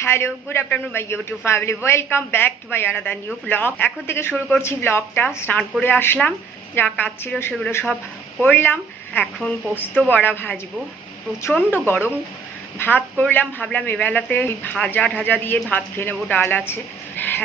Hello, good afternoon my YouTube family, welcome back to my another new blog. এখন থেকে শুরু করছি ব্লগটা। স্নান করে আসলাম, যা কাজ ছিল সেগুলো সব করলাম। এখন পোস্ত বড়া ভাজবো। প্রচণ্ড গরম, ভাত করলাম, ভাবলাম এবেলাতে ভাজা ঢাজা দিয়ে ভাত খেয়ে নেবো, ডাল আছে।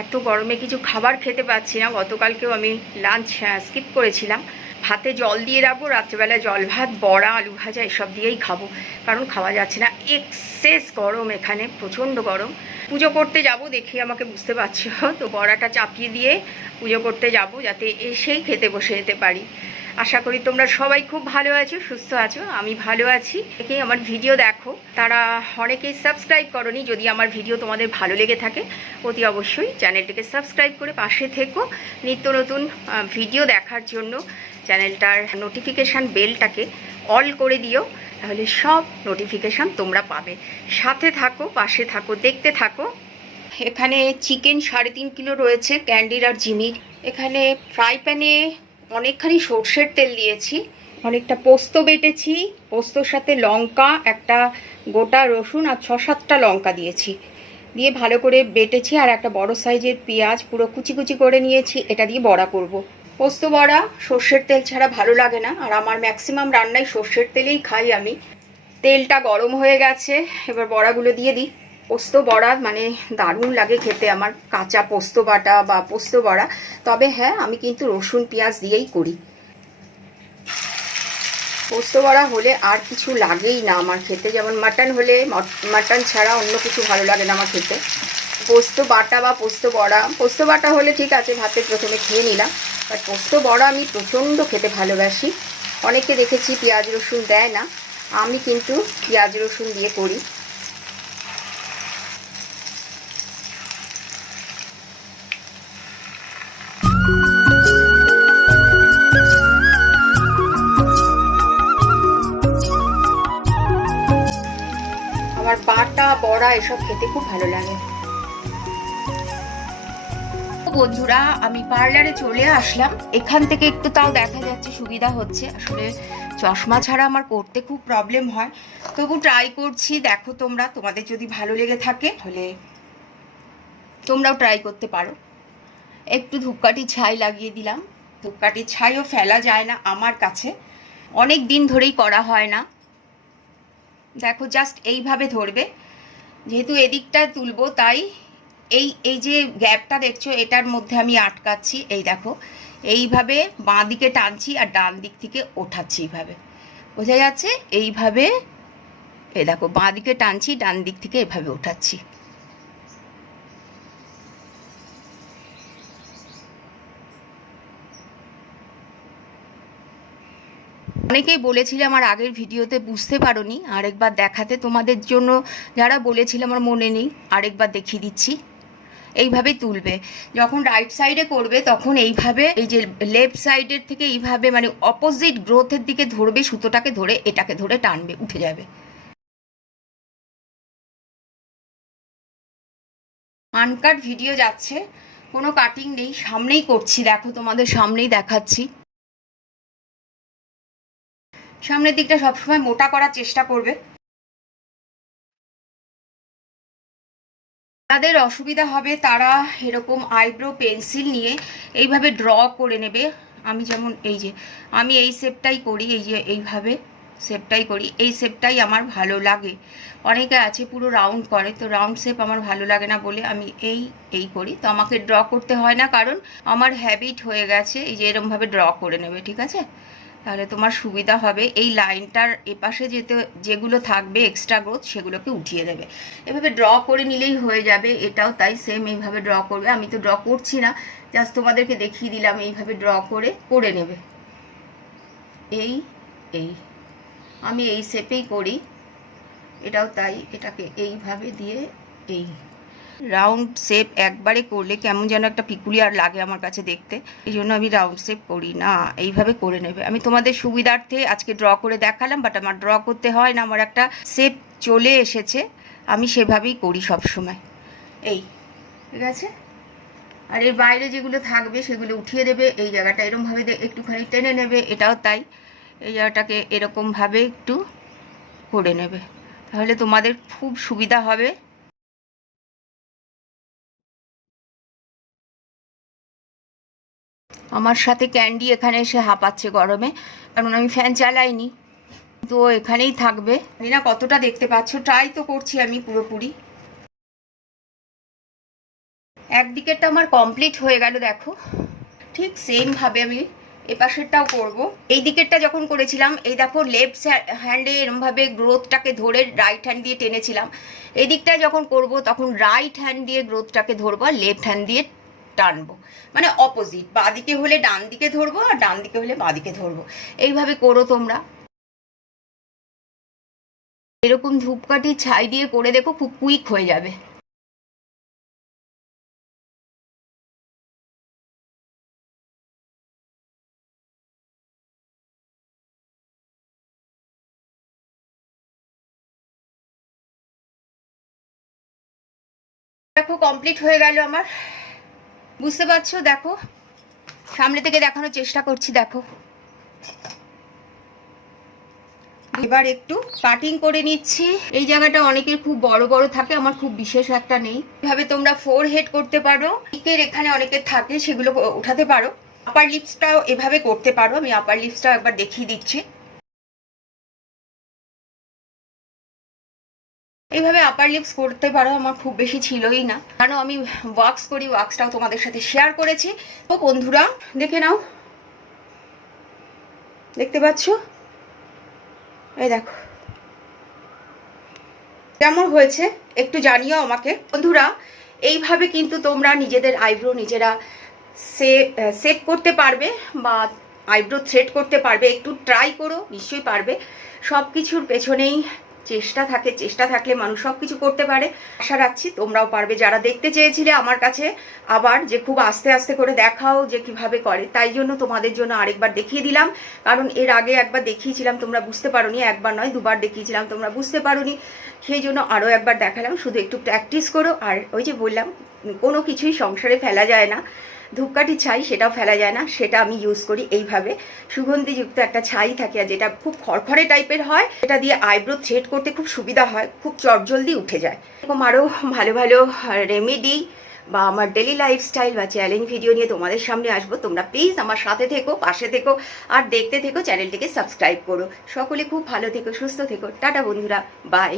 এত গরমে কিছু খাবার খেতে পাচ্ছি না। গতকালকেও আমি লাঞ্চ স্কিপ করেছিলাম। ভাতে জল দিয়ে রাখবো, রাত্রেবেলা জল ভাত, বড়া, আলু ভাজা এসব দিয়েই খাবো, কারণ খাওয়া যাচ্ছে না। এক্সেস গরম, এখানে প্রচণ্ড গরম। পুজো করতে যাব, দেখি আমাকে বুঝতে পারছো তো, বড়াটা চাপিয়ে দিয়ে পুজো করতে যাব, যাতে এসেই খেতে বসে যেতে পারি। আশা করি তোমরা সবাই খুব ভালো আছো, সুস্থ আছো। আমি ভালো আছি। দেখি আমার ভিডিও দেখো, তারা অনেকেই সাবস্ক্রাইব করনি। যদি আমার ভিডিও তোমাদের ভালো লেগে থাকে, অতি অবশ্যই চ্যানেলটিকে সাবস্ক্রাইব করে পাশে থেকো। নিত্য নতুন ভিডিও দেখার জন্য চ্যানেলটার নোটিফিকেশান বেলটাকে অল করে দিও, তাহলে সব নোটিফিকেশান তোমরা পাবে। সাথে থাকো, পাশে থাকো, দেখতে থাকো। এখানে চিকেন 3.5 কিলো রয়েছে, ক্যান্ডির আর জিমির। এখানে ফ্রাই প্যানে অনেকখানি সর্ষের তেল দিয়েছি, অনেকটা পোস্ত বেটেছি, পোস্তর সাথে লঙ্কা, একটা গোটা রসুন আর 6-7টা লঙ্কা দিয়েছি, দিয়ে ভালো করে বেটেছি। আর একটা বড় সাইজের পেঁয়াজ পুরো কুচি কুচি করে নিয়েছি, এটা দিয়ে বড়া করব। পোস্ত বড়া সর্ষের তেল ছাড়া ভালো লাগে না, আর আমার ম্যাক্সিমাম রান্নায় সর্ষের তেলেই খাই আমি। তেলটা গরম হয়ে গেছে, এবার বড়াগুলো দিয়ে দিই। পোস্ত বড়া মানে দারুণ লাগে খেতে আমার, কাঁচা পোস্ত বাটা বা পোস্ত বড়া। তবে হ্যাঁ, আমি কিন্তু রসুন পেঁয়াজ দিয়েই করি। পোস্ত বড়া হলে আর কিছু লাগেই না আমার খেতে, যেমন মাটন হলে মাটন ছাড়া অন্য কিছু ভালো লাগে না আমার খেতে। পোস্ত বাটা বা পোস্ত বড়া, পোস্ত বাটা হলে ঠিক আছে, ভাতে প্রথমে খেয়ে নিলাম, বাট পোস্ত বড়া আমি প্রচণ্ড খেতে ভালোবাসি। অনেকে দেখেছি পেঁয়াজ রসুন দেয় না, আমি কিন্তু পেঁয়াজ রসুন দিয়ে করি। আমার বাটা বড়া এসব খেতে খুব ভালো লাগে। বন্ধুরা, আমি পার্লারে চলে আসলাম। এখান থেকে একটু তাও দেখা যাচ্ছে, সুবিধা হচ্ছে। আসলে চশমা ছাড়া আমার করতে খুব প্রবলেম হয়, তবু ট্রাই করছি। দেখো তোমরা, তোমাদের যদি ভালো লেগে থাকে তাহলে তোমরাও ট্রাই করতে পারো। একটু ধূপকাঠি ছাই লাগিয়ে দিলাম। ধূপকাঠির ছাইও ফেলা যায় না আমার কাছে, অনেক দিন ধরেই করা হয় না। দেখো, জাস্ট এইভাবে ধরবে, যেহেতু এদিকটা তুলবো তাই এই এই যে গ্যাপটা দেখছো, এটার মধ্যে আমি আটকাচ্ছি। এই দেখো, এইভাবে বাঁ দিকে টানছি আর ডান দিক থেকে ওঠাচ্ছি, এইভাবে বোঝা যাচ্ছে। এইভাবে এই দেখো, বাঁ দিকে টানছি, ডান দিক থেকে এভাবে ওঠাচ্ছি। অনেকেই বলেছিলে আমার আগের ভিডিওতে, বুঝতে পারোনি, আরেকবার দেখাতে তোমাদের জন্য। যারা বলেছিল আমার মনে নেই, আরেকবার দেখিয়ে দিচ্ছি। এইভাবে তুলবে। যখন রাইট সাইডে করবে তখন এইভাবে, এই যে লেফট সাইডের থেকে এইভাবে মানে অপোজিট গ্রোথের দিকে ধরবে, সুতোটাকে ধরে এটাকে ধরে টানবে, উঠে যাবে। আনকাট ভিডিও যাচ্ছে, কোনো কাটিং নেই, সামনেই করছি। দেখো, তোমাদের সামনেই দেখাচ্ছি। সামনের দিকটা সবসময় মোটা করার চেষ্টা করবে। যাদের অসুবিধা হবে তারা এরকম আইব্রো পেন্সিল নিয়ে এইভাবে ড্র করে নেবে। আমি যেমন এই যে, আমি এই শেপটাই করি, এই যে এইভাবে শেপটাই করি। এই শেপটাই আমার ভালো লাগে। অনেকে আছে পুরো রাউন্ড করে, তো রাউন্ড শেপ আমার ভালো লাগে না বলে আমি এই করি। তো আমাকে ড্র করতে হয় না, কারণ আমার হ্যাবিট হয়ে গেছে। এই যে এরমভাবে ড্র করে নেবে, ঠিক আছে? তাহলে তোমার সুবিধা হবে। এই লাইনটার এপাশে যেগুলো থাকবে এক্সট্রা গ্রোথ, সেগুলোকে উঠিয়ে দেবে। এভাবে ড্র করে নিলেই হয়ে যাবে। এটাও তাই, সেম এইভাবে ড্র করবে। আমি তো ড্র করছি না, জাস্ট তোমাদেরকে দেখিয়ে দিলাম। এইভাবে ড্র করে নেবে। এই এই আমি এই শেপেই করি, এটাও তাই। এটাকে এইভাবে দিয়ে এই রাউন্ড শেপ একবারে করলে কেমন যেন একটা পিকুলিয়ার লাগে আমার কাছে দেখতে, এই জন্য আমি রাউন্ড শেপ করি না। এইভাবে করে নেবে। আমি তোমাদের সুবিধার্থে আজকে ড্র করে দেখালাম, বাট আমার ড্র করতে হয় না, আমার একটা শেপ চলে এসেছে, আমি সেভাবেই করি সব সময়। এই ঠিক আছে। আর এর বাইরে যেগুলো থাকবে সেগুলো উঠিয়ে দেবে। এই জায়গাটা এরকমভাবে একটুখানি টেনে নেবে, এটাও তাই। এই জায়গাটাকে এরকমভাবে একটু করে নেবে, তাহলে তোমাদের খুব সুবিধা হবে। আমার সাথে ক্যান্ডি এখানে এসে হাঁপাচ্ছে গরমে, কারণ আমি ফ্যান চালাইনি, তো এখানেই থাকবে। জানি না কতটা দেখতে পাচ্ছ, ট্রাই তো করছি আমি পুরোপুরি। একদিকেরটা আমার কমপ্লিট হয়ে গেল, দেখো ঠিক সেম ভাবে আমি এপাশেরটাও করব। এই দিকেরটা যখন করেছিলাম, এই দেখো লেফট হ্যান্ডে এরমভাবে গ্রোথটাকে ধরে রাইট হ্যান্ড দিয়ে টেনেছিলাম। এই দিকটা যখন করব তখন রাইট হ্যান্ড দিয়ে গ্রোথটাকে ধরবো আর লেফট হ্যান্ড দিয়ে টানবো, মানে অপোজিট, বাঁ দিকে হলে ডান দিকে ধরবো আর ডান দিকে হলে বাঁ দিকে ধরবো। এইভাবে করো তোমরা, এরকম ধূপকাঠি ছাই দিয়ে করে দেখো, খুব কুইক হয়ে যাবে। দেখো কমপ্লিট হয়ে গেল আমার, বুঝতে পারছো? দেখো সামনে থেকে দেখানোর চেষ্টা করছি, দেখো। এবার একটু কাটিং করে নিচ্ছি। এই জায়গাটা অনেকের খুব বড় বড় থাকে, আমার খুব বিশেষ একটা নেই। এভাবে তোমরা ফোর হেড করতে পারো, পিকের এখানে অনেকের থাকে, সেগুলো উঠাতে পারো। আপার লিপসটাও এভাবে করতে পারো, আমি আপার লিপসটাও একবার দেখিয়ে দিচ্ছি। এইভাবে আপার লিপস করতে পারো, আমার খুব বেশি ছিলই না, কারণ আমি ওয়াক্স করি, ওয়াক্সটাও তোমাদের সাথে শেয়ার করেছি। তো বন্ধুরা দেখে নাও, দেখতে পাচ্ছ? এই দেখো কেমন হয়েছে একটু জানিও আমাকে বন্ধুরা। এইভাবে কিন্তু তোমরা নিজেদের আইব্রো নিজেরা সেভ করতে পারবে বা আইব্রো থ্রেড করতে পারবে। একটু ট্রাই করো, নিশ্চয়ই পারবে। সব কিছুর পেছনেই চেষ্টা থাকে, চেষ্টা থাকলে মানুষ সব কিছু করতে পারে। আশা রাখছি তোমরাও পারবে। যারা দেখতে চেয়েছিলে আমার কাছে আবার যে খুব আস্তে আস্তে করে দেখাও যে কিভাবে করে, তাই জন্য তোমাদের জন্য আরেকবার দেখিয়ে দিলাম। কারণ এর আগে একবার দেখিয়েছিলাম, তোমরা বুঝতে পারোনি, একবার নয় দুবার দেখিয়েছিলাম, তোমরা বুঝতে পারোনি, সেই জন্য আরও একবার দেখালাম। শুধু একটু প্র্যাকটিস করো। আর ওই যে বললাম, কোনো কিছুই সংসারে ফেলা যায় না, ধূপকাঠি ছাই সেটাও ফেলা যায় না, সেটা আমি ইউজ করি। এইভাবে সুগন্ধিযুক্ত একটা ছাই থাকে, আর যেটা খুব খড়খড়ে টাইপের হয়, এটা দিয়ে আইব্রো থ্রেড করতে খুব সুবিধা হয়, খুব চটজলদি উঠে যায়। এরকম আরও ভালো ভালো রেমেডি বা আমার ডেলি লাইফস্টাইল বা চ্যালেঞ্জ ভিডিও নিয়ে তোমাদের সামনে আসবো। তোমরা প্লিজ আমার সাথে থেকো, পাশে থেকো, আর দেখতে থেকো, চ্যানেলটিকে সাবস্ক্রাইব করো। সকলে খুব ভালো থেকো, সুস্থ থেকো। টাটা বন্ধুরা, বাই।